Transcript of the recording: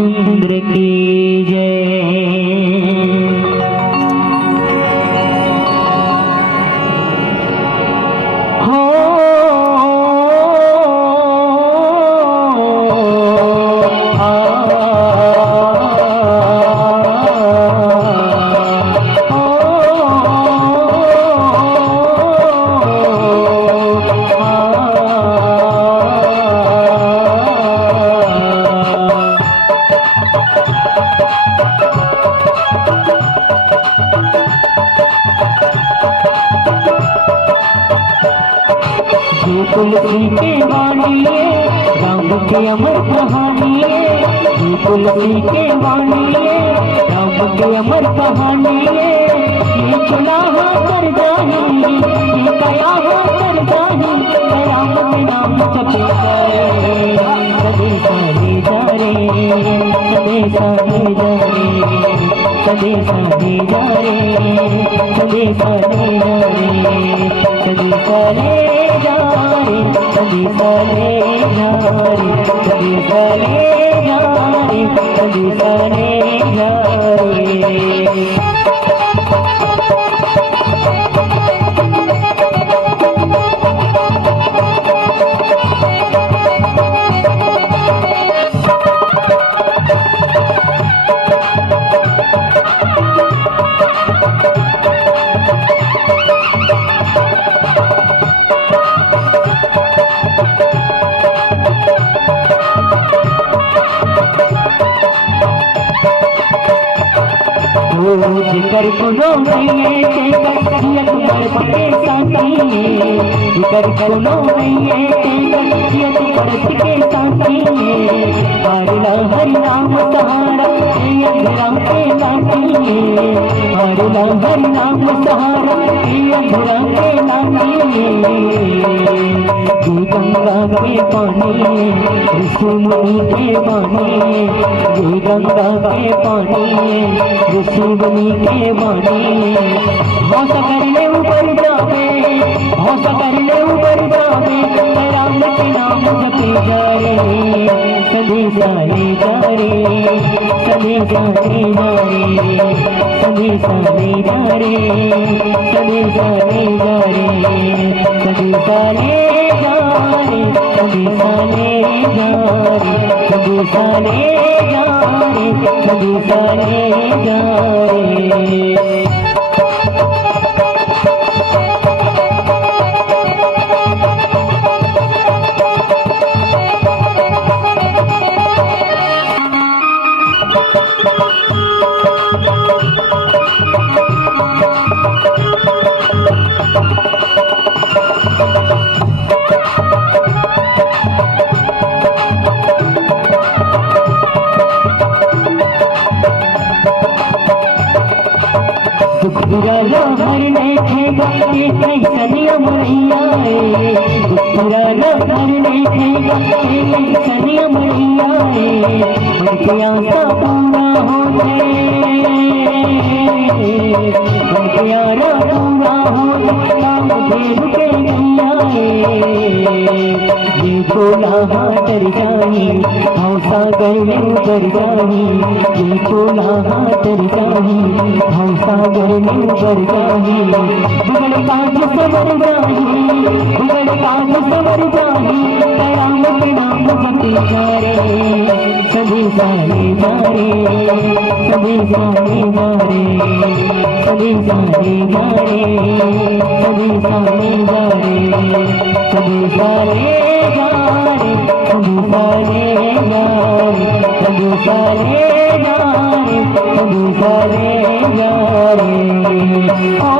रामचंद्र की जय। हो तुलसी के वाणी राम के अमर कहानी, ये तुलसी के वाणी राम के अमर कहानी। ये चुनाहा कर जाही, ये कयाहा कर जाही, राम के नाम जपे जाए। सदेशा ले जा रे, सदेशा ले जा रे, सदेशा ले जा रे, सदेशा ले जा रे, सदेशा ले जा रे, सदेशा ले जा रे, सदेशा ले जा रे, सदेशा ले जा रे। जिकर कुनो नहीं तेकर जियत पर पके साथी, जिकर कुनो नहीं तेकर जियत पर पके साथी। हरिला हरि नाम सहारा ये अंधराम के लाठी, हरिला हरि नाम सहारा ये अंधराम के लाठी। गंगा के पानी ऋषि मुनि के पानी, ये गंगा के पानी ऋषि मुनि के वाणी। हौसा करने ऊपर जावे, हौसा करने ऊपर जावे, राम के नाम जपे जा रे। सदेशा ले जा रे, सदेशा ले जा रे, सदेशा ले जा रे, सदेशा ले जा रे, सदेशा ले जा रे, सदेशा ले जा रे, सदेशा ले जा रे, सदेशा ले जा रे। दुखपुराला हर नहीं खेगा ये कैसन अमरिया है, दुखपुराला हर नहीं खेगा ये कैसन अमरिया है। मन की आशा पूरा हो जाए, मन की आशा पूरा हो जाए, कामधेनु के नैया है। ये कोलाहा तर जाही, हौसा करने उतर जाही, ये कोलाहा तर जाही, हौसा करने उतर जाही। बिगड़ काज सवर जाही, बिगड़ काज सवर जाही, राम के नाम जपे जा रे। सदेशा ले जा रे, सदेशा ले जा रे, सदेशा ले जा रे, सदेशा ले जा रे, सदेशा ले जा रे, सदेशा ले जा रे, सदेशा ले जा रे, सदेशा ले जा रे। ओ